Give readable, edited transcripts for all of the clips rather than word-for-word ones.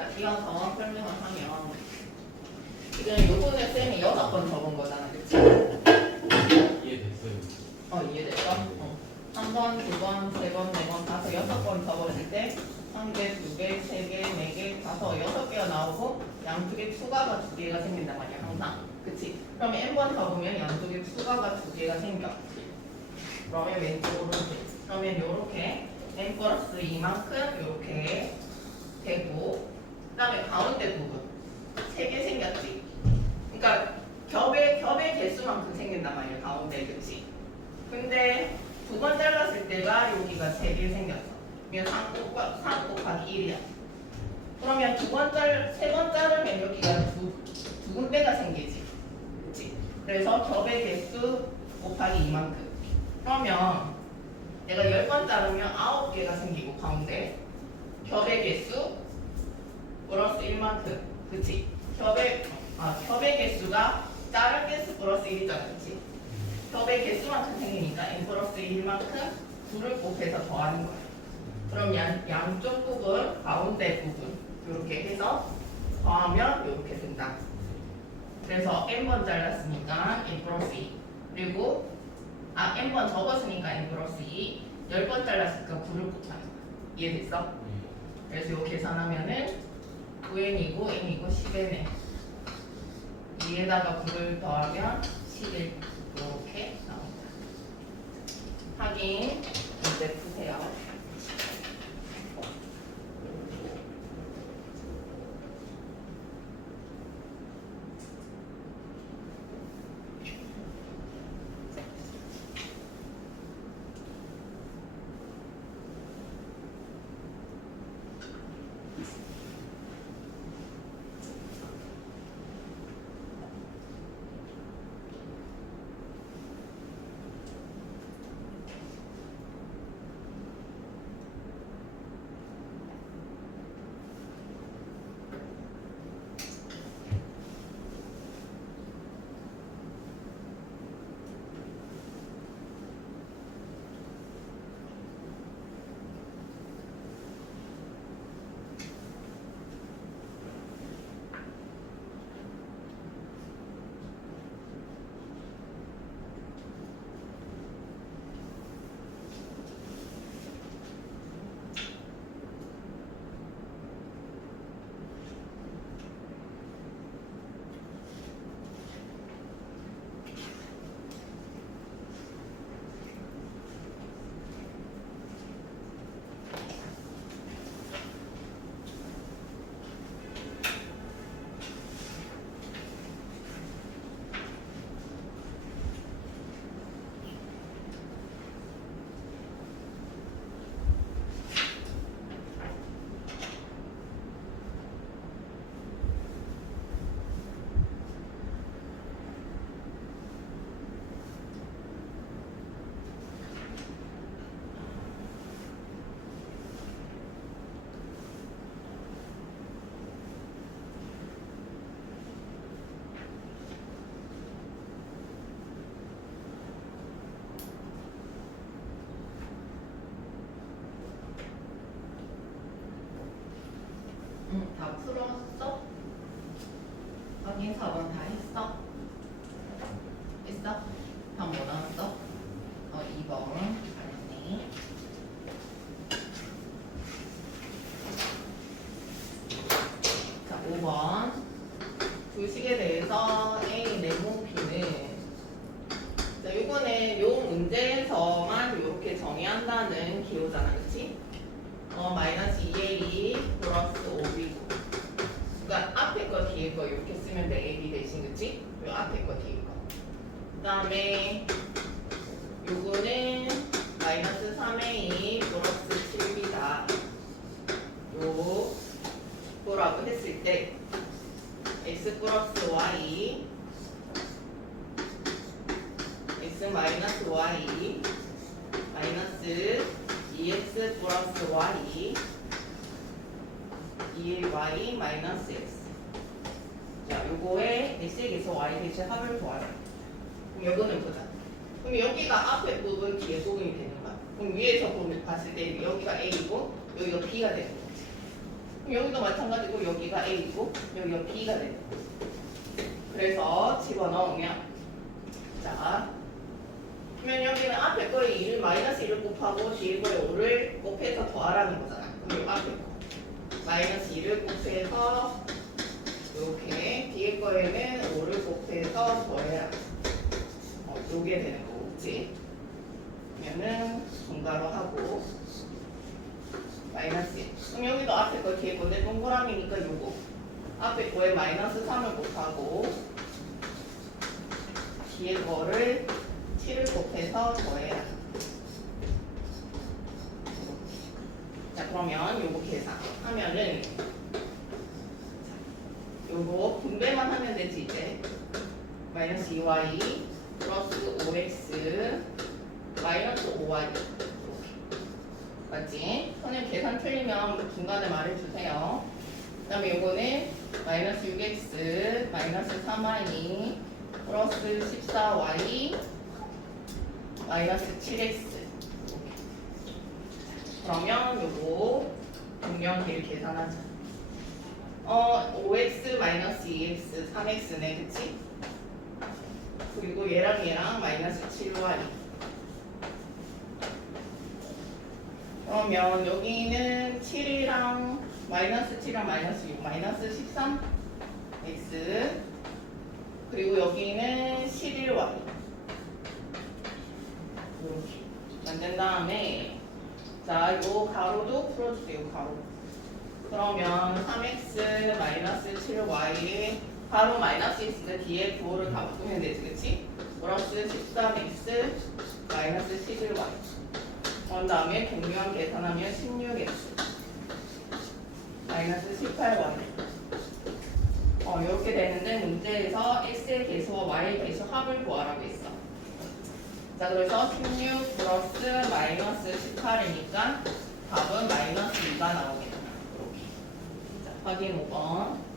자, 이어서 설명을 하면 지금 요거는 쌤이 6번 적은 거잖아, 그치? 이해됐어요. 이해됐어? 한 번, 두 번, 세 번, 네 번, 다섯, 6번 적어줄 때 한 개, 두 개, 세 개, 네 개, 다섯, 6개가 나오고 양쪽에 추가가 2개가 생긴단 말이야, 항상. 그치? 그럼 n번 적으면 양쪽에 추가가 2개가 생겨. 그러면 왼쪽으로 돼. 그러면 요렇게 n 플러스 2만큼 요렇게 되고, 그 다음에 가운데 부분 3개 생겼지? 그러니까 겹의 개수만큼 생긴단 말이야, 가운데. 그치? 근데 두 번 잘랐을 때가 여기가 3개 생겼어. 그러면 3 곱하기 1이야. 그러면 세 번 자르면 여기가 두 군데가 생기지. 그치? 그래서 겹의 개수 곱하기 이만큼. 그러면 내가 10번 자르면 9개가 생기고 가운데 겹의 개수 플러스 1만큼. 그치? 겹의 개수가 자른 개수 플러스 1이잖아. 그치? 겹의 개수만큼 생기니까 n 플러스 1만큼 9를 곱해서 더하는 거야. 그럼 양쪽 부분, 가운데 부분 이렇게 해서 더하면 이렇게 된다. 그래서 n번 잘랐으니까 n 플러스 2 그리고 n번 적었으니까 n 플러스 2 10번 잘랐으니까 9를 곱하는 거야. 이해됐어? 그래서 이거 계산하면은 9n이고 n이고 10n에 2에다가 9를 더하면 11 이렇게 나옵니다. 확인 문제 푸세요. 다 풀었어? 확인 4번 다 했어? 했어? 다음 뭐 나왔어? 2번 잘했네. 자, 5번 주식에 대해서 A 내분 B는 자, 요거는 요 문제에서만 이렇게 정의한다는 기호잖아, 그치? 마이너스 2A 플러스 5B. 그러니까 앞에 거 뒤에 거 이렇게 쓰면 돼. AB 대신, 그치? 요 앞에 거 뒤에 거. 그 다음에 요거는 마이너스 3A 플러스 7B다. 요 거라고 했을 때 X 플러스 Y X 마이너스 Y 마이너스 2X 플러스 Y 2Y 마이너스 X. 자, 요거에 X에게서 Y 대신 합을 구하라. 그럼 요거는 보자. 그럼 여기가 앞에 부분 뒤에 부분이 되는 거야. 그럼 위에서 보면 봤을 때 여기가 A고 여기가 B가 되는 거지. 여기도 마찬가지고 여기가 A이고 여기가 B가 되는 거예요. 그래서 집어넣으면 자 그러면 여기는 앞에 거에 2를 마이너스 1을 곱하고 뒤에 거에 5를 곱해서 더하라는 거잖아. 그럼 이 앞에 거 마이너스 2를 곱해서 이렇게 뒤에 거에는 5를 곱해서 더해라. 요게 되는 거고, 그치? 그러면은 분가로 하고 마이너스 1. 그럼 여기도 앞에 거 뒤에 건데 동그라미니까 요거 앞에 거에 마이너스 3을 곱하고 뒤에 거를 7을 곱해서 더해라. 자 그러면 요거 계산하면은 요거 분배만 하면 되지 이제 마이너스 2y 플러스 5x 마이너스 5y 이렇게 맞지? 선생님 계산 틀리면 중간에 말해주세요. 그 다음에 요거는 마이너스 6x 마이너스 3y 플러스 14y 마이너스 7x 그러면 요거 분명히를 계산하자. 5x 마이너스 2x 3x네 그치? 그리고 얘랑 마이너스 7y 그러면 여기는 7이랑 마이너스 7이랑 마이너스 6 마이너스 13x 그리고 여기는 11y 이렇게 만든 다음에 자, 요 가로도 풀어주세요. 가로. 그러면 3x 마이너스 7y 가로 마이너스 있으니까 뒤에 부호를 다 바꾸면 되지, 그치? 플러스 13x 마이너스 11y 그런 다음에 공유한 계산하면 16x 마이너스 18y 이렇게 되는데 문제에서 x의 개수와 y의 개수 합을 구하라고 했어. 자 그래서 16 플러스 마이너스 18이니까 답은 마이너스 2가 나오겠다. 이렇게. 자 확인 5번.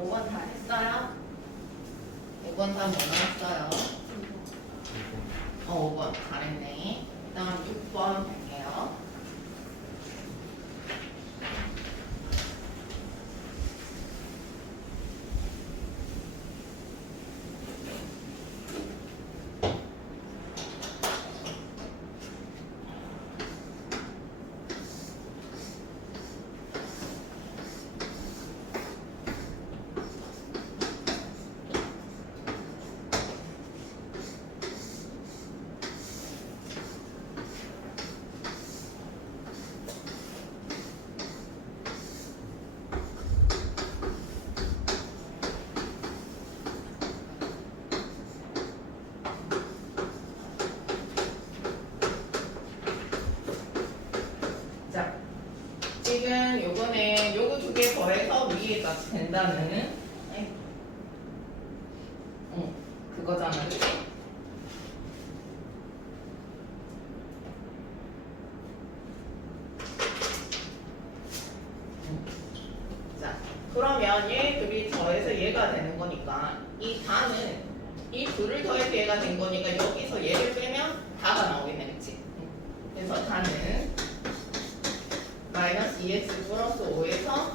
5번 다 했어요? 5번 다 뭐 나왔어요? 5번 잘했네. 다음 6번 볼게요. 자, 지금 요거는 요거 두 개 더해서 위에 값이 된다는 그거잖아, 그치? 자, 그러면 얘 둘이 더해서 얘가 되는 거니까 이 다는 이 둘을 더해서 얘가 된 거니까 여기서 얘를 빼면 다가 나오겠네, 그치? 그래서 다는 마이너스 2x 플러스 5에서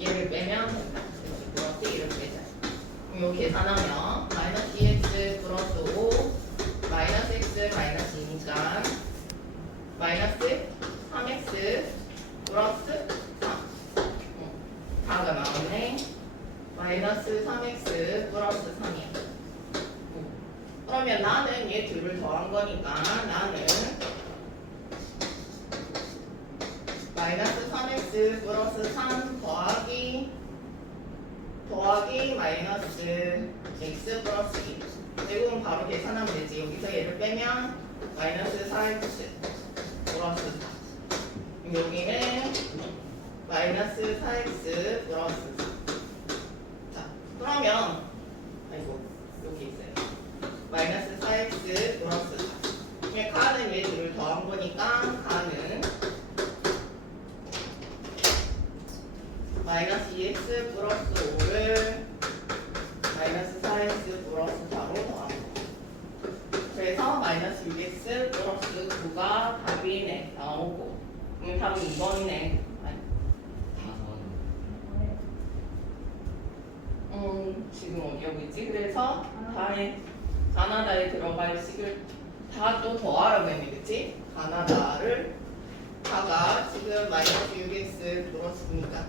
얘를 빼면 된다. 그래서 플러스 이렇게 되자. 그럼 요 계산하면 마이너스 2x 플러스 5 마이너스 x 마이너스 2니까 마이너스 3x 플러스 3 다가 나오네. 마이너스 3x 플러스 3이야. 그러면 나는 얘 둘을 더한 거니까 나는 마이너스 3x 플러스 3 더하기 마이너스 x 플러스 2 대부분 바로 계산하면 되지. 여기서 얘를 빼면 마이너스 4x 플러스 4 여기는 마이너스 4x 플러스 4 자, 그러면 아이고 여기 있어요. 마이너스 4x 플러스 4 그냥 가는 얘들을 더한 거니까 가는 마이너스 2x 플러스 5를 마이너스 4x 플러스 4로 더한 거. 그래서 마이너스 6x 플러스 9가 답이네 나오고. 그럼 답은 2번이네. 지금 어디하고 있지? 그래서 다에 가나다에 들어갈 식을 다 또 더하라고 했네, 그치? 가나다를 다가 지금 마이너스 6x 플러스니까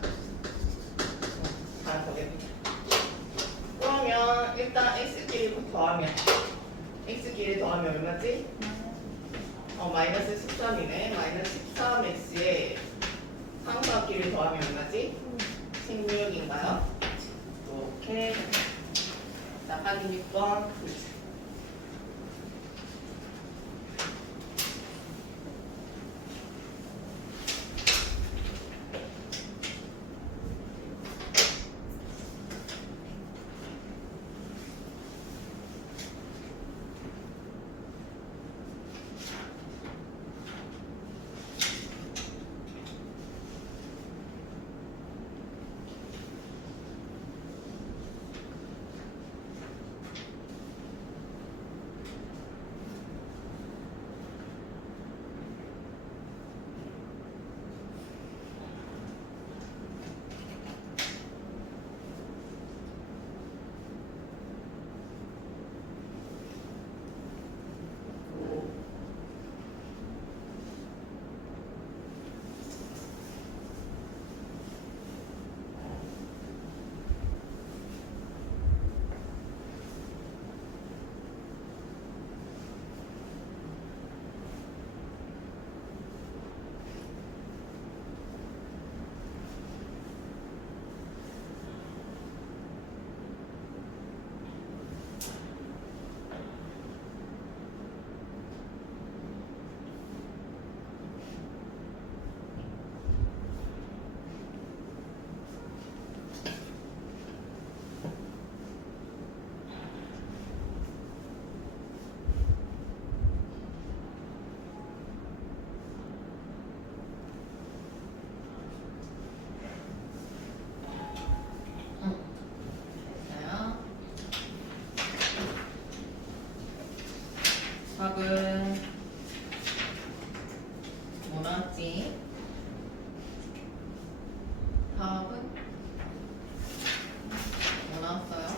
다 더해보자. 그러면 일단 x끼리 더하면 x끼리 더하면 얼마지? 마이너스 13이네. 마이너스 13x에 상수합끼리 더하면 얼마지? 16인가요? 이렇게. 자, 확인 6번. 답은 뭐 나왔지? 답은 뭐 나왔어요?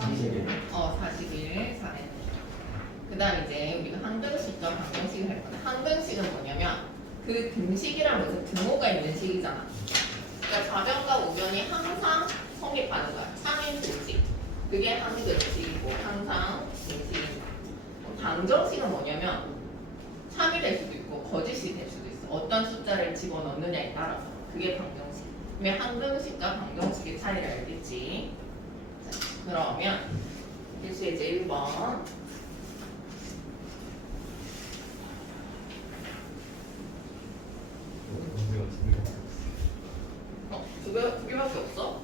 41. 41 잘했네. 그 다음 이제 우리가 항등식과 방정식을 할 건데 항등식은 뭐냐면 그 등식이라는 것은 등호가 있는 식이잖아. 그러니까 좌변과 우변이 항상 성립하는 거야. 3인 등식. 그게 항등식이고 항상 등식입니다. 방정식은 뭐냐면 3이 될 수도 있고 거짓이 될 수도 있어. 어떤 숫자를 집어넣느냐에 따라서. 그게 방정식. 그러면 항등식과 방정식의 차이를 알겠지? 자, 그러면 필수의 이제 1번. 문제가 두 개밖에 없어. 두 개밖에 없어?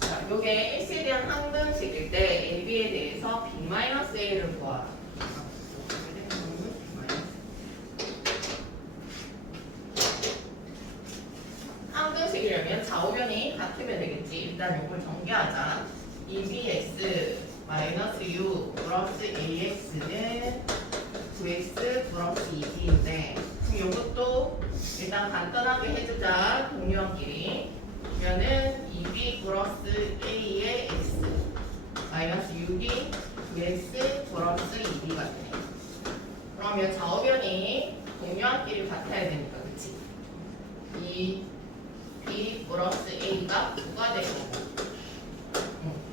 자, 요게 X에 대한 항등식일 때 AB에 대해서 B-A를 구하라. 항등식이려면 좌우변이 같으면 되겠지. 일단 요걸 전개하자. 2bx 마이너스 u 플러스 ax는 9x 플러스 2b인데 그럼 요것도 일단 간단하게 해주자. 동료끼리 그러면은 2b 플러스 a의 x 마이너스 6이 9x 플러스 2b가 되네. 그러면 좌우변이 동료끼리 같아야 되니까 그치? 이 b 플러스 a가 9가 되는 거고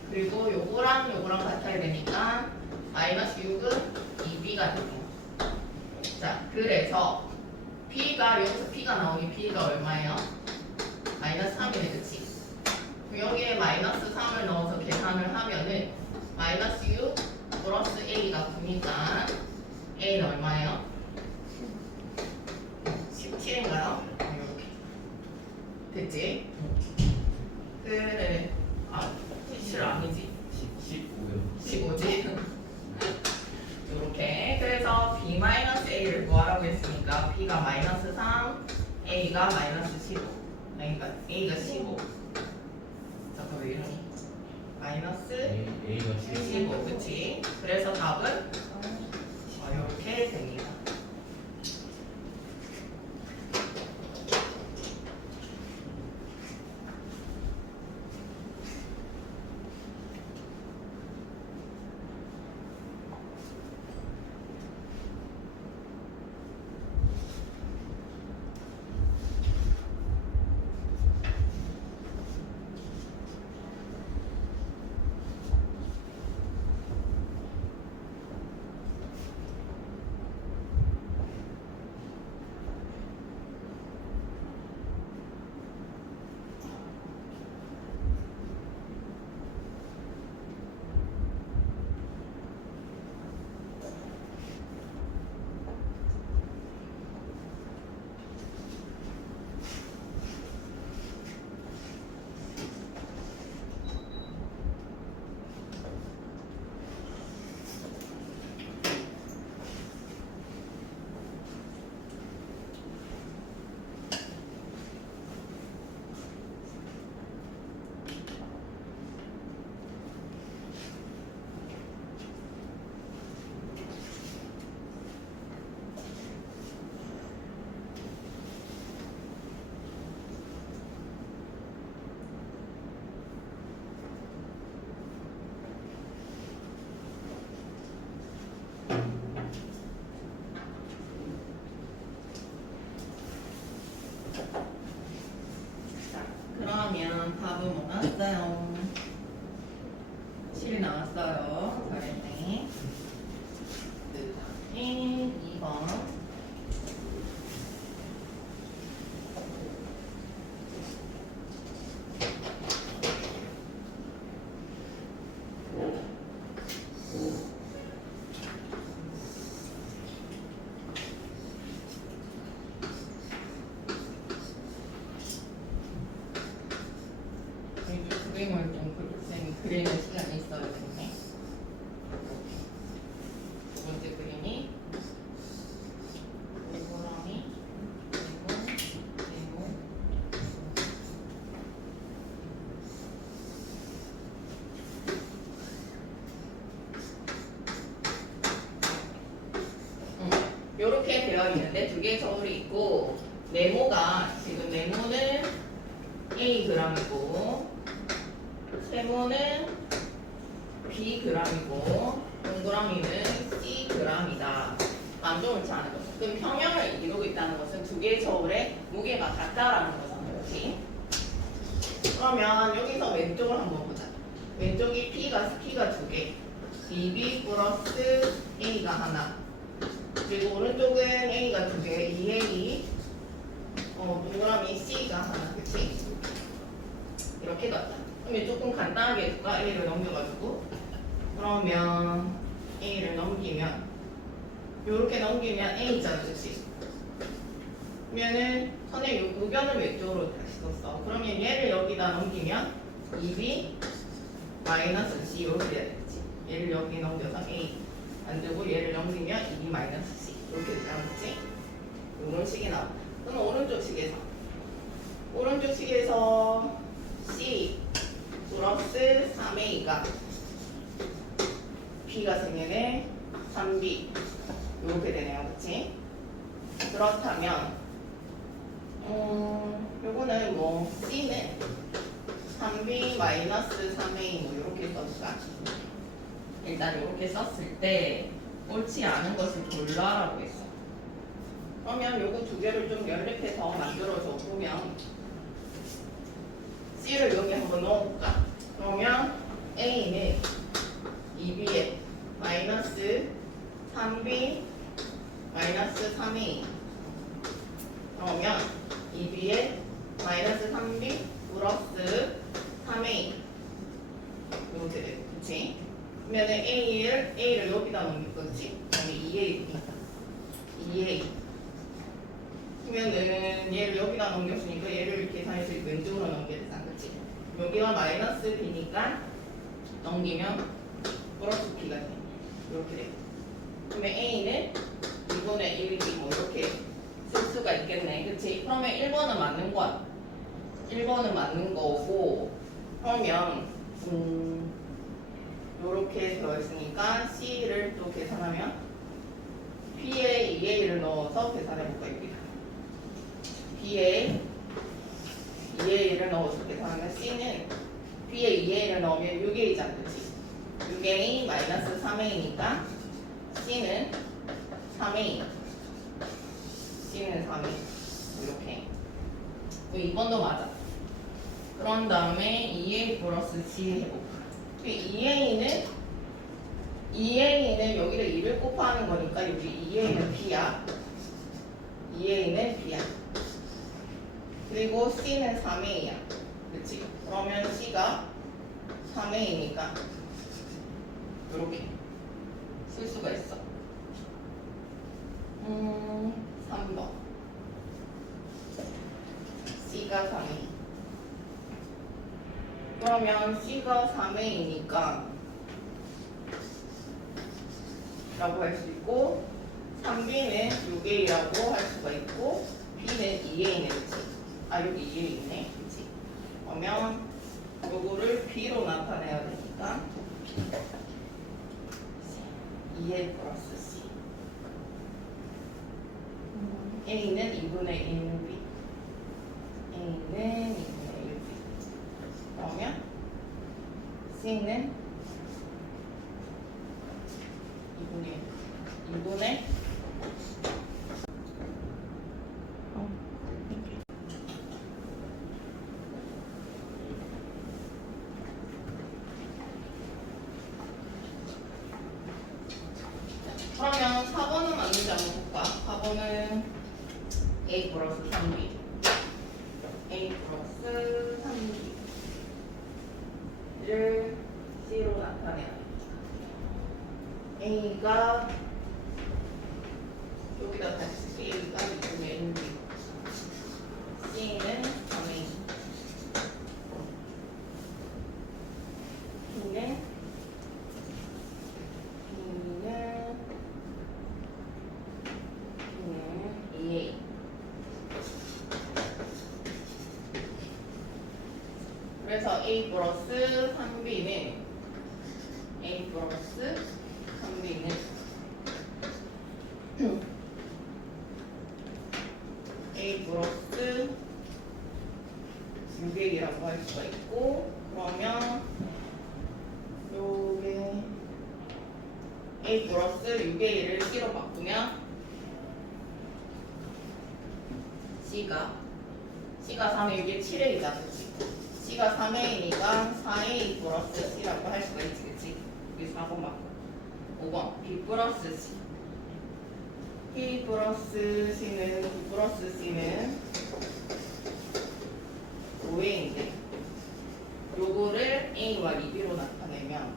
그리고 요거랑 요거랑 같아야 되니까 마이너스 6은 2b가 되고 자 그래서 b가 여기서 b가 나오니 b가 얼마예요? 마이너스 3이네 그치? 그럼 여기에 마이너스 3을 넣어서 계산을 하면은 마이너스 6 플러스 a가 9니까 a는 얼마예요? 17인가요? 이렇게 됐지? 그래 아 17 아니지 15요. 15지? 이렇게 그래서 b-a를 구하라고 했으니까 b가 마이너스 3 a가 마이너스 15 그러니까 a가 15 잠깐 왜 이러니? 마이너스 A가 15 그치? 그래서 답은 이렇게 됩니다. 그러면 답은 뭐 나왔어요? 7 나왔어요. 잘했네. 그 다음에 2번. 그림을 좀 그리는 시간이 있어야 되네. 있는데 두 개의 저울이 있고 네모가 지금 네모는 A g이고 세모는 B g이고 동그라미는 C g이다. 완전 옳지 않은 거죠. 그럼 평형을 이루고 있다는 것은 두 개의 저울의 무게가 같다라는 거잖아요. 그렇지? 그러면 여기서 왼쪽을 한번 보자. 왼쪽이 P가 두 개, BB 플러스 A가 하나. 그리고 오른쪽은 A가 두 개, 2A, 동그라미 C가 하나. 그치? 이렇게 갔다. 그럼 조금 간단하게 해줄까? A를 넘겨가지고. 그러면 A를 넘기면 요렇게 넘기면 A 있잖아, 그치? 그러면은 선의 우변을 왼쪽으로 다시 썼어. 그러면 얘를 여기다 넘기면 2B 마이너스 C 이렇게 돼야 되겠지. 얘를 여기 넘겨서 A 만들고 얘를 넘기면 2B 마이너스 C 이렇게 되잖아, 그치? 이런 식이 나온다. 그럼 오른쪽 식에서 C 플러스 3A가 B가 생기네 3B 이렇게 되네요, 그치? 그렇다면 요거는 뭐 C는 3B 마이너스 3A 뭐 이렇게 써줄까? 일단 이렇게 썼을 때 옳지 않은 것을 골라라고 했어. 그러면 요거 두 개를 좀 연립해서 만들어줘 보면 C를 여기 한번 넣어볼까? 그러면 A는 2B에 마이너스 3B 마이너스 3A 그러면 2B에 마이너스 3B 플러스 3A 이렇게 돼. 그치? 그러면 A를 여기다 넘길 거지? 여기 2A 2A 그러면은 얘를 여기다 넘겼으니까 얘를 계산해서 왼쪽으로 넘겨야 되잖아. 그치? 여기가 마이너스 B니까 넘기면 플러스 B가 돼. 이렇게 돼. 그러면 A는 2분의 1B 뭐 이렇게 쓸 수가 있겠네. 그치? 그러면 1번은 맞는 거야. 1번은 맞는 거고 그러면 요렇게 되어 있으니까 C를 또 계산하면 B에 2A를 넣어서 계산해볼까 여기다. B에 2A를 넣어서 계산하면 C는 B에 2A를 넣으면 6A잖아. 그치? 6A 마이너스 3A니까 C는 3A C는 3A 이렇게 2번도 맞아. 그런 다음에 2A 플러스 C 해볼까? 2A는 여기다 2를 곱하는 거니까 여기 2A는 B야. 2A는 B야. 그리고 C는 3A야. 그치? 그러면 C가 3A니까 이렇게 쓸 수가 있어. 3번 C가 3A 그러면 C가 3A니까 라고 할 수 있고 3B는 6A라고 할 수가 있고 B는 2A네. 그치? 여기 2A 있네. 그치? 그러면 요거를 B로 나타내야 되니까 2A 플러스 C A는 2분의 1B A는 2분의 1B 그러면 C는 2분의 그러면 4번은 맞는지 한번 볼까? 4번은 A 플러스 3B A 플러스 3B를 C로 나타내야 돼. A가 여기다 다시 쓸게. A가 2분의 1B C는 3A B는 2A 그래서 A 플러스 3B는 A 플러스 3B는 6A라고 할 수가 있고, 그러면 요게 A 플러스 6A를 C로 바꾸면 C가 3에 이게 7A잖아, 그치? C가 3A니까 4A 플러스 C라고 할 수가 있지, 그치? 여기 4번 맞고 5번 B 플러스 C B 플러스 C는 B 플러스 C는 5A인데 요거를 A와 2B로 나타내면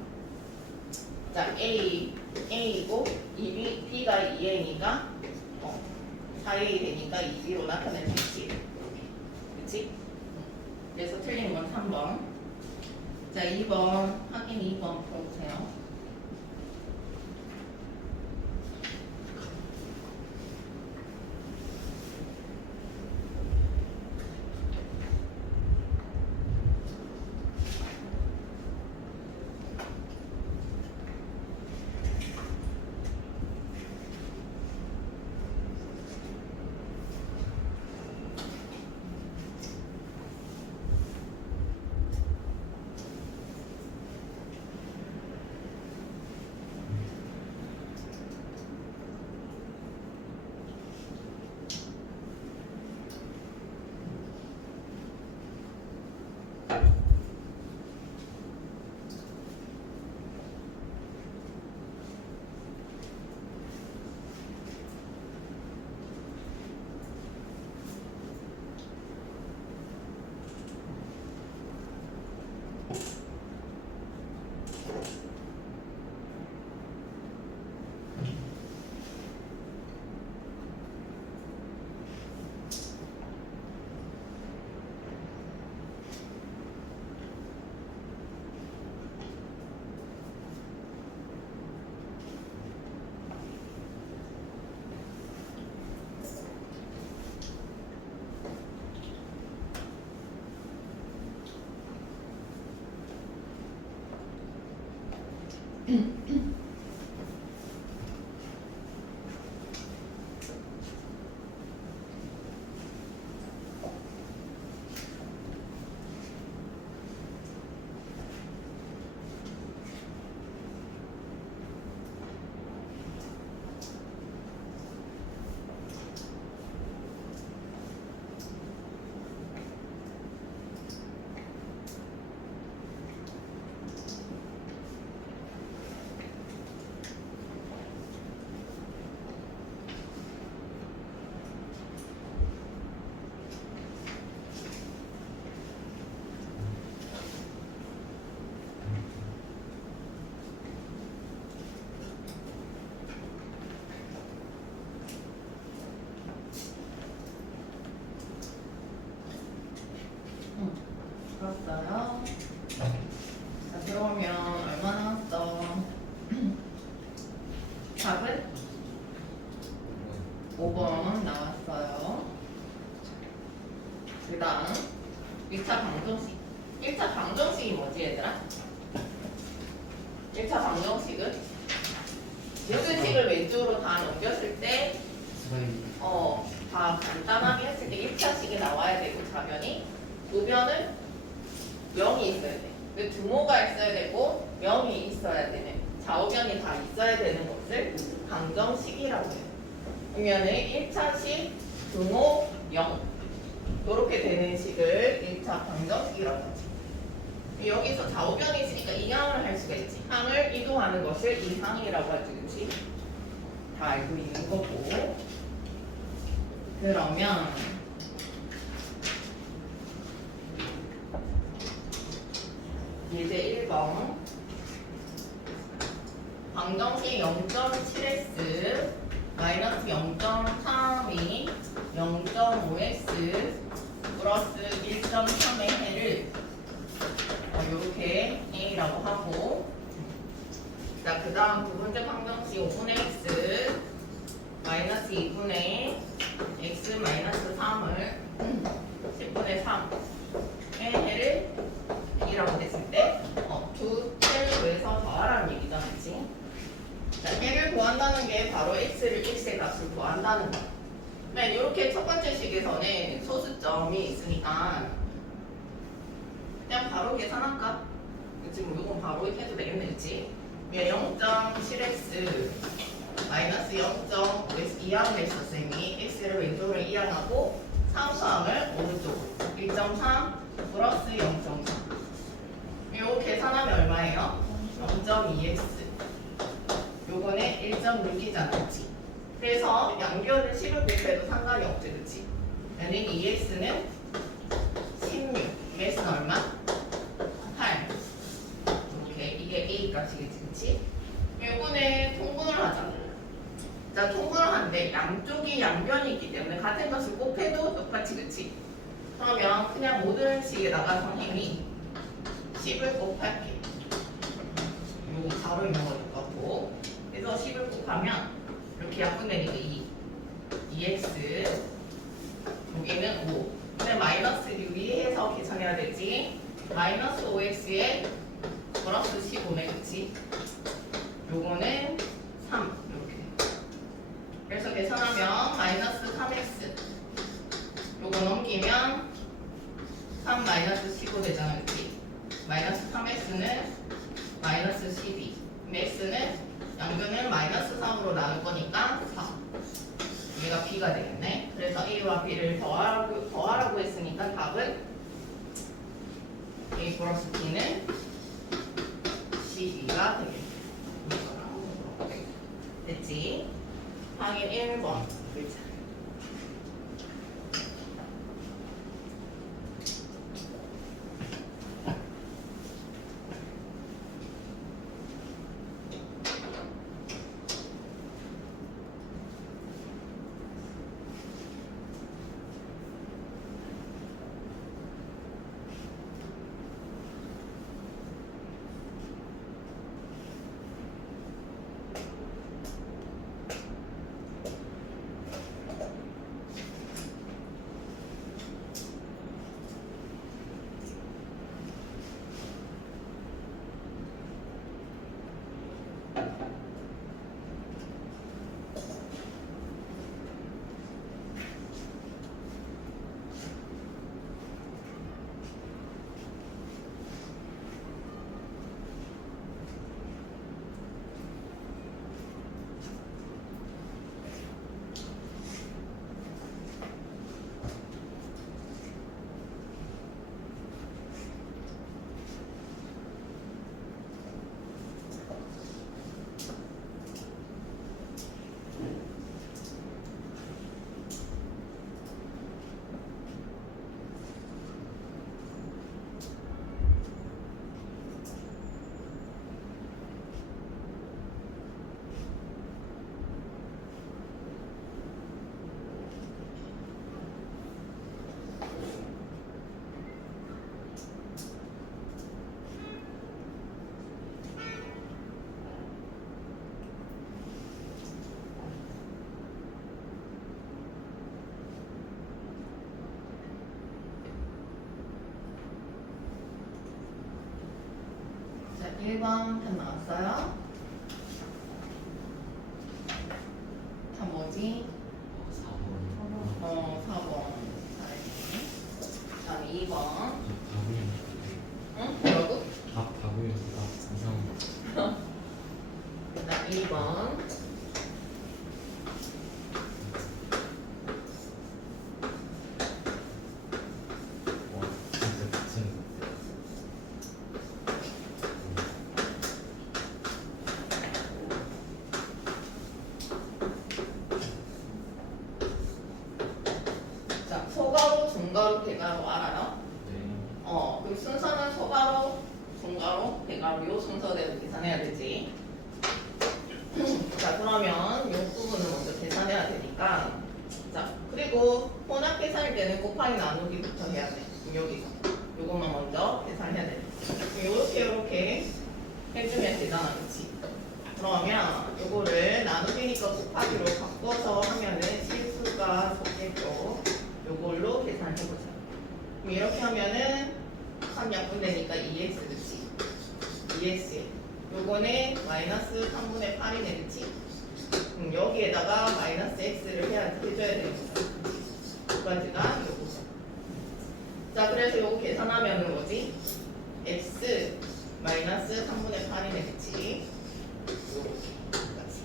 자 A이고 B가 2A니까 4A 되니까 2B로 나타낼 수 있지, 그치? 그래서 틀린 건 3번. 자 2번 확인 2번 풀어보세요. 풀었어요. 자 그러면 얼마 나왔어? 답은 5번 나왔어요. 그 다음 1차 방정식. 1차 방정식이 뭐지 얘들아? 1차 방정식은 모든 식을 왼쪽으로 다 넘겼을 때 다 간단하게 했을 때 1차식이 나와야 되고 좌변이 우변은 0이 있어야 돼. 그 등호가 있어야 되고 0이 있어야 되네. 좌우변이 다 있어야 되는 것을 방정식이라고 해요. 그러면은 1차식 등호 0 이렇게 되는 식을 1차 방정식이라고 하지. 여기서 좌우변이 있으니까 이항을 할 수가 있지. 항을 이동하는 것을 이항이라고 하지, 그치? 다 알고 있는 거고. 그러면 이제 1번 방정식 0.7x 마이너스 0.32 0.5x 플러스 1.3의 해를 이렇게 A라고 하고, 자, 그 다음 두 번째 방정식 5분의 X 마이너스 2분의 X 마이너스 3을 10분의 3의 해를 B라고 했을 때 두 해를 구해서 더하라는 얘기잖아, 그치? 자, 해를 구한다는 게 바로 X를 X의 값을 구한다는 거야. 이렇게 첫 번째 식에서는 소수점이 있으니까 그냥 바로 계산할까? 그치, 뭐 요건 바로 해도 되겠네, 그치? 0.7x 마이너스 0.5x 이항을 했어, 쌤이. x를 왼쪽으로 이항하고 상수항을 오른쪽으로 1.3 플러스 0.3. 요거 계산하면 얼마예요? 0.2x. 요거는 1.6이잖아, 그치? 그래서 양변을 10을 곱해도 상관이 없지, 그치? 얘는 2x는 16, x는 얼마? 8. 이렇게 이게 a 값이겠지, 그치? 요거는 통분을 하자. 자, 통분을 하는데 양쪽이 양변이 있기 때문에 같은 것을 곱해도 똑같이, 그치? 그러면 그냥 모든 식에다가 선생님이 10을 곱할게. 요거 바로 있는 거 똑같고. 그래서 10을 곱하면 이렇게 약분되니까 2x 여기는 5. 근데 마이너스 위에서 계산해야 되지. 마이너스 5x에 플러스 15네, 그치? 요거는 3 이렇게. 그래서 계산하면 마이너스 3x 요거 넘기면 3 마이너스 15 되잖아, 그치? 마이너스 3x는 마이너스 12. x는 양변을 마이너스 3으로 나눌 거니까 4. 얘가 b가 되겠네. 그래서 a와 b를 더하라고 했으니까 답은 a 플러스 b는 12가 되겠네. 됐지? 확인 1번 글자. 자, 1번 편 나왔어요. 다 뭐지? 4번. 잘했네. 다음 2번. 응? 뭐라고? 자, 2번. 자, 소가로, 중가로, 대가로 알아요? 그 순서는 소가로, 중가로, 대가로 요 순서대로 계산해야 되지. 자, 그러면 이 부분을 먼저 계산해야 되니까. 자, 그리고 혼합 계산일 때는 곱하기 나누기부터 해야 돼. 여기서. 요것만 먼저 계산해야 돼. 요렇게 해주면 되잖아, 그치? 그러면 요거를 나누기니까 곱하기로 바꿔서 하면은 실수가 적겠고 요걸로 계산해보자. 그럼 이렇게 하면은 3 약분되니까 2x, 그치? 2x. 요거는 마이너스 3분의 8이네, 그치? 여기에다가 마이너스 x를 해줘야 되는 거죠. 두 가지가 요거. 자, 그래서 요거 계산하면은 뭐지? x 마이너스 3분의 8이네, 그치? 같이.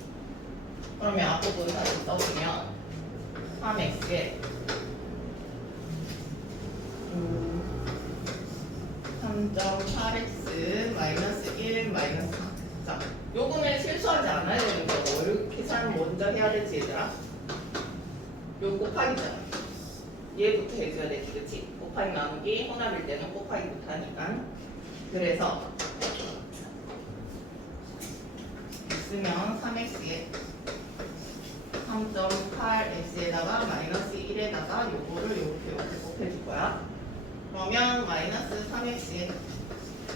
그러면 앞부분 다시 써보면 3x에 3.8x 마이너스 1 마이너스 4. 자, 요거는 실수하지 않아야 되는 거고 이렇게 계산 먼저 해야 되지 얘들아. 요 곱하기잖아. 얘부터 해줘야 되지, 그치? 곱하기 나누기 혼합일 때는 곱하기 못하니까. 그래서 있으면 3x에 3.8x에다가 마이너스 1에다가 요거를 이렇게 곱해줄 거야. 그러면 마이너스 3x에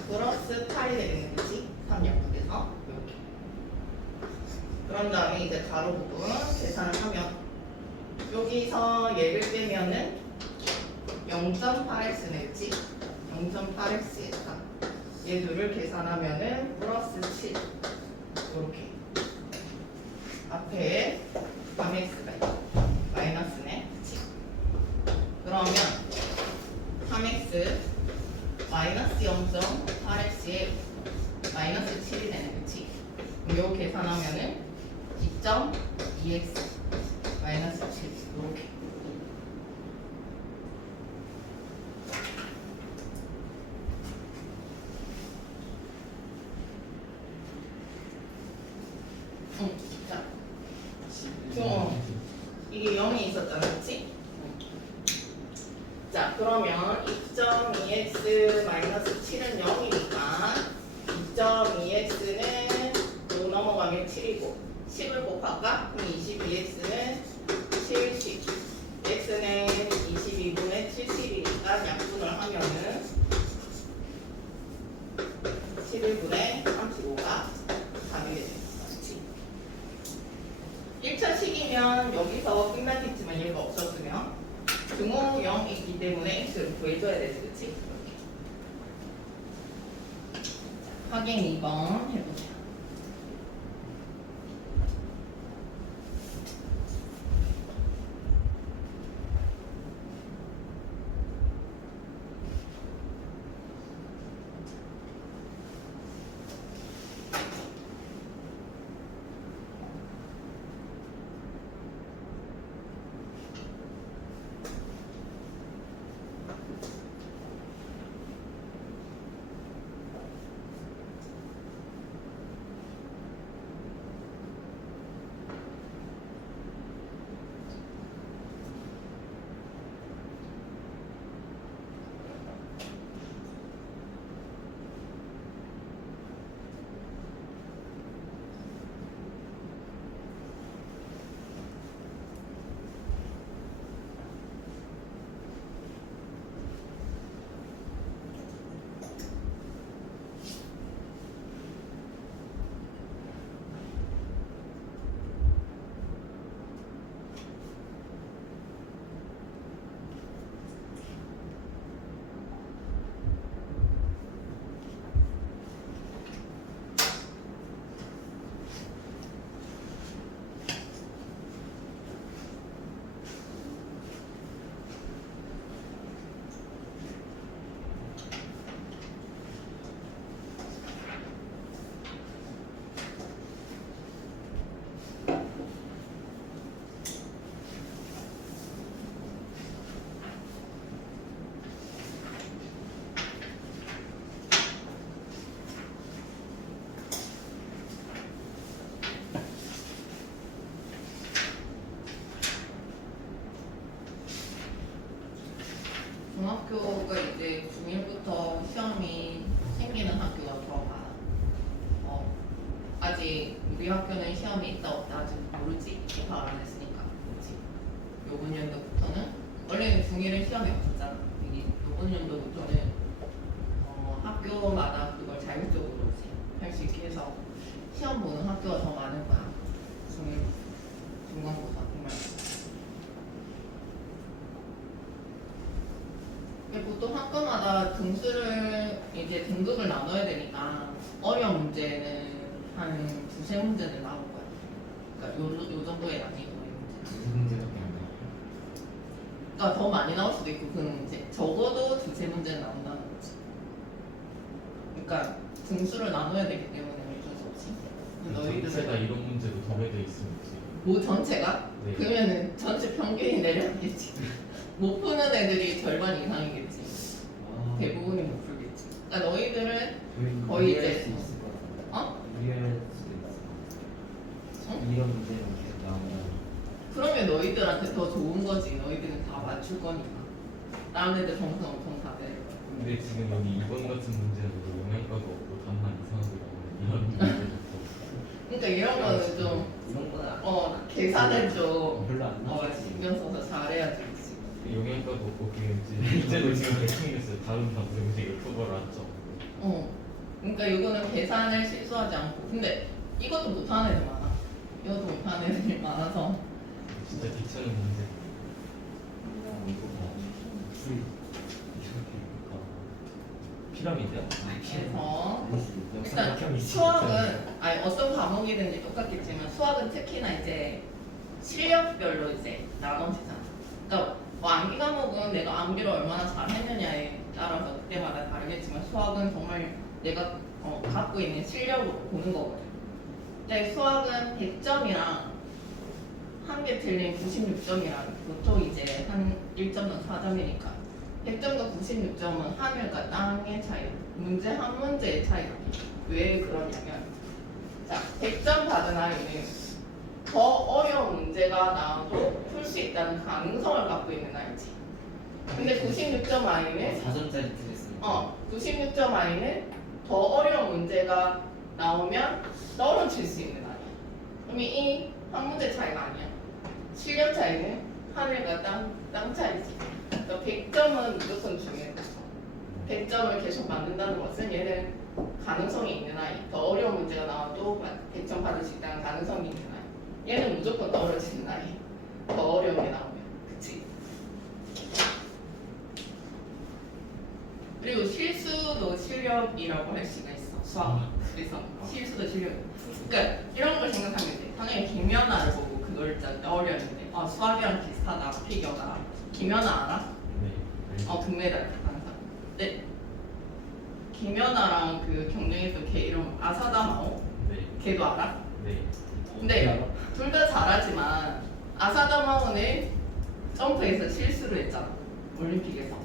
플러스 8이 되는 거지. 3 약분해서 이렇게. 그런 다음에 이제 가로 부분 계산을 하면 여기서 얘를 빼면은 0.8x네, 그치? 0.8x에다가 얘 둘을 계산하면은 플러스 7 이렇게. 앞에 3x가 있고 마이너스네, 그치? 그러면 3x 마이너스 0.8x에 마이너스 7이 되는, 그치? 그럼 요 계산하면은 2.2x 마이너스 7 이렇게. 자, 이게 0이 있었잖아, 그치? 자, 그러면 2.2x 마이너스 7은 0이니까 2.2x는 요 넘어가면 7이고 10을 곱할까? 그럼 22x는 70, x는 22분의 70이니까 약분을 하면은 11분의 35가 답이 되겠지. 1차 식이면 여기서 끝나겠지만 얘가 없었으면 등호 0이기 때문에 x를 구해줘야 되지, 그치? 확인 2번 해보자. 중학교가 이제 중1부터 시험이 생기는 학교가 더 많아. 아직 우리 학교는 시험이 있다 없다 아직 모르지. 입학 안 했으니까. 그렇지. 요번 연도부터는 원래는 중1은 시험이 없었잖아. 요번 연도부터는 학교마다 그걸 자율적으로 할 수 있게 해서 시험 보는 학교가 더 많은 거야. 중1, 중간고사 정말. 보통 학교마다 등수를 이제 등급을 나눠야 되니까 어려운 문제는 한 두세 문제는 나올 거야. 그러니까 요 정도의 난이도의 문제. 두 문제밖에 안 나와요. 그러니까 더 많이 나올 수도 있고 그 문제 적어도 두세 문제는 나온다는 거지. 그러니까 등수를 나눠야 되기 때문에 어쩔 수 없이. 전체가 너희들은 이런 문제로 더해져 있으면 어떻게 뭐 전체가? 네. 그러면은 전체 평균이 내려가겠지. 못 푸는 애들이 절반 이상이겠지. 대부분이 못 풀겠지. 그러니까 너희들은 거의 이제 수 있을 것 같아요. 어? 이해할 수도 있어. 응? 이런 문제는 계속 나오면 그러면 너희들한테 더 좋은 거지. 너희들은 다 맞출 거니까. 다른 애들 점수 엄청 다 내려. 근데 지금 여기 2번 같은 문제도 영양가가 없고 답만 이상하게 나오는 이런 문제도 그러니까 이런 거는 좀 이런 거는 계산을 좀 별로 안 나왔지. 신경 써서 잘해야 되지. 영양가도 없고 그게 문제도 지금 대충이겠어요. 다른 다 문제가 그걸 알았죠. 그러니까 이거는 계산을 실수하지 않고. 근데 이것도 못하는 애들 많아. 이것도 못하는 애들이 많아서. 진짜 귀찮은 문제. 술 피라미드야? 그래서 일단 수학은 아니 어떤 과목이든지 똑같겠지만 수학은 특히나 이제 실력별로 이제 나눠지잖아. 그러니까 뭐 암기 과목은 내가 암기를 얼마나 잘했느냐에 따라서 그때마다 다르겠지만 수학은 정말 내가 갖고 있는 실력으로 보는 거거든. 근데 수학은 100점이랑 한 개 틀린 96점이랑 보통 이제 한 1점은 4점이니까 100점과 96점은 하늘과 땅의 차이, 문제 한 문제의 차이다. 왜 그러냐면, 자, 100점 받은 아이는 더 어려운 문제가 나와도 풀 수 있다는 가능성을 갖고 있는 아이지. 근데 96점 아이는 4점짜리 틀렸으니까 96점 아이는 더 어려운 문제가 나오면 떨어질 수 있는 아이야. 그럼 이 한 문제 차이가 아니야. 실력 차이는 하늘과 땅 차이지. 그러니까 100점은 무조건 중요해. 100점을 계속 만든다는 것은 얘는 가능성이 있는 아이. 더 어려운 문제가 나와도 100점 받을 수 있다는 가능성이 있는 아이. 얘는 무조건 떨어지는 아이. 더 어려운 게 나오면. 그치? 그리고 실수도 실력이라고 할 수가 있어. 수학. 그래서 실수도 실력. 그러니까 이런 걸 생각하면 돼. 당연히 김연아를 보고 그걸 떠올렸는데 수학이랑 비슷하다. 피겨가. 김연아 알아? 네. 금메달 항상. 네. 김연아랑 그 경쟁에서 걔 이름 아사다마오? 네. 걔도 알아? 네. 근데 둘 다 잘하지만 아사다마오는 점프에서 실수를 했잖아. 올림픽에서.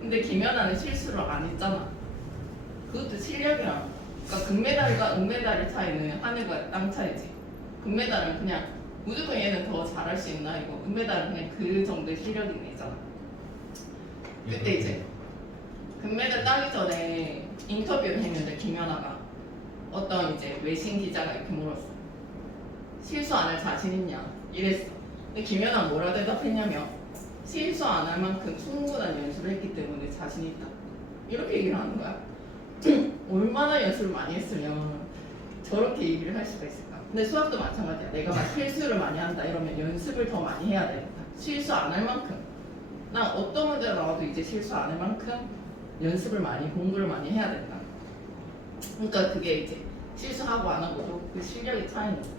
근데 김연아는 실수를 안 했잖아. 그것도 실력이야. 그러니까 금메달과 은메달의 차이는 하늘과 땅 차이지. 금메달은 그냥 무조건 얘는 더 잘할 수 있나 이거. 은메달은 그냥 그 정도의 실력이 있는 애잖아. 그때 이제 금메달 따기 전에 인터뷰를 했는데 김연아가 어떤 이제 외신 기자가 이렇게 물었어. 실수 안 할 자신 있냐? 이랬어. 근데 김연아가 뭐라 대답했냐면 실수 안 할 만큼 충분한 연습을 했기 때문에 자신 있다. 이렇게 얘기를 하는 거야. 얼마나 연습을 많이 했으면 저렇게 얘기를 할 수가 있을까? 근데 수학도 마찬가지야. 내가 막 실수를 많이 한다 이러면 연습을 더 많이 해야 되겠다. 실수 안 할 만큼. 난 어떤 문제가 나와도 이제 실수 안 할 만큼 연습을 많이 공부를 많이 해야 된다. 그러니까 그게 이제 실수하고 안 하고도 그 실력이 차이는 거지.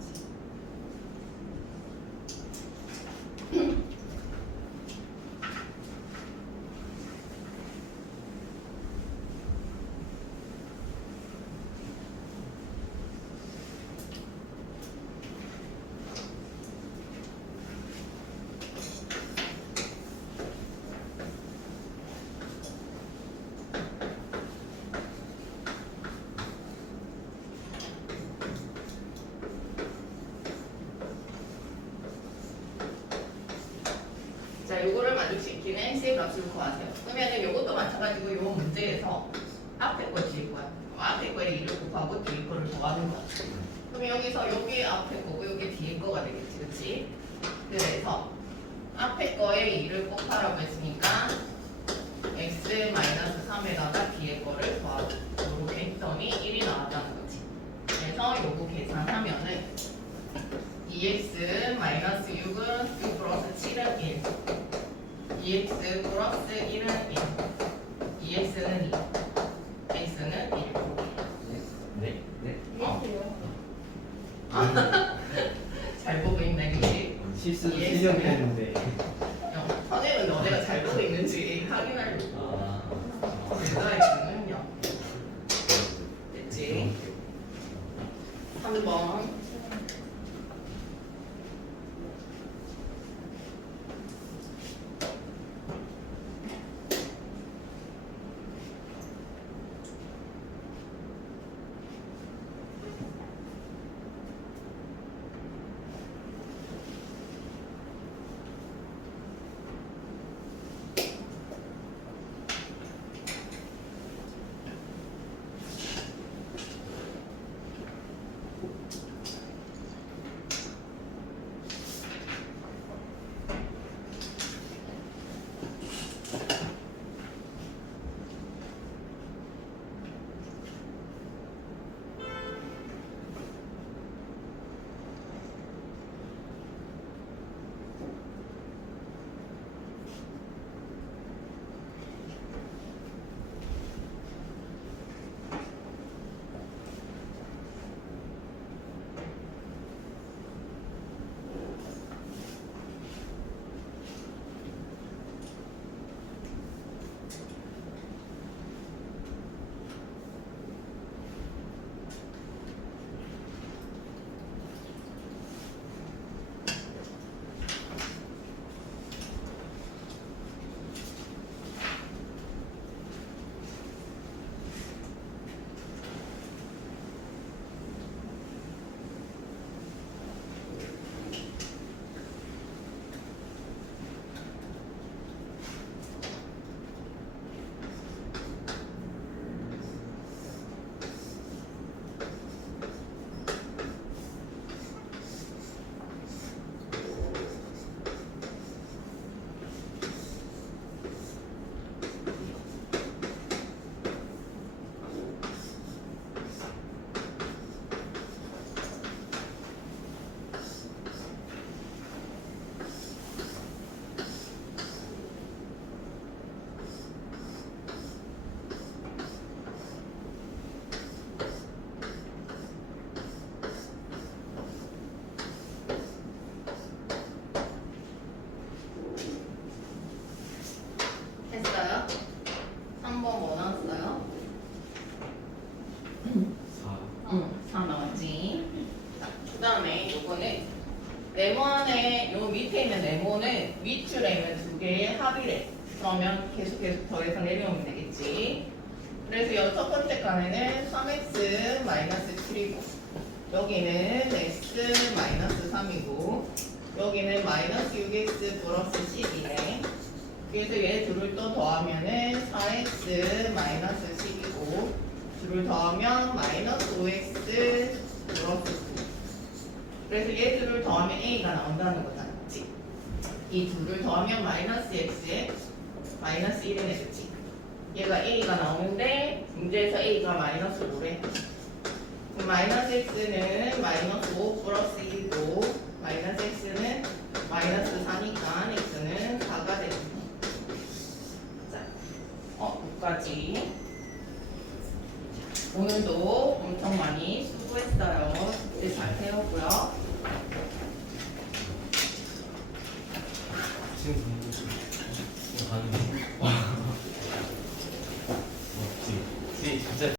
자, 요거를 만족시키는 C 값을 구하세요. 그러면은 요것도 마찬가지고 요 문제에서 앞에 거 뒤에 거야. 앞에 거에 2를 곱하고 뒤에 거를 더하는 거야. 그럼 여기서 여기 앞에 거고 여기 뒤에 거가 되겠지, 그렇지? 그래서 앞에 거에 2를 곱하라고 했으니까 x-3에다가 뒤에 거를 더하고 요렇게 했더니 1이 나왔다는 거지. 그래서 요거 계산하면은 2x-6은 6 플러스 7은 1 2x 플러스 1은 1 2x는 2 x는 1 네. 네? 잘 보고 있네 그치? 실수도 EX 는? 실력했는데 선생님은 너네가 잘 보고 있는지 확인하려고 아 제가 x는 0 4번. 했어요? 3번 뭐 나왔어요? 4 나왔지. 그 다음에 요거는 네모안에 요 밑에 있는 네모는 밑줄에 있는 두 개의 합이래. 그러면 계속 더해서 내려오면 되겠지. 그래서 요 첫 번째 칸에는 3x 마이너스 7이고 여기는 x 마이너스 3이고 여기는 마이너스 6x 플러스 10이네. 그래서 얘 둘을 또 더하면은 4x 마이너스 10이고 둘을 더하면 마이너스 5x 플러스 9. 그래서 얘 둘을 더하면 a가 나온다는 거잖아. 그치? 이 둘을 더하면 마이너스 x에 마이너스 1이네. 그치? 얘가 a가 나오는데 문제에서 a가 마이너스 5래. 마이너스 x는 마이너스 5 플러스 1이고 마이너스 x는 마이너스 4니까 x는 4가 되겠네. 자, 6까지. 오늘도 엄청 많이 수고했어요. 숙제 잘 해오고요. 지금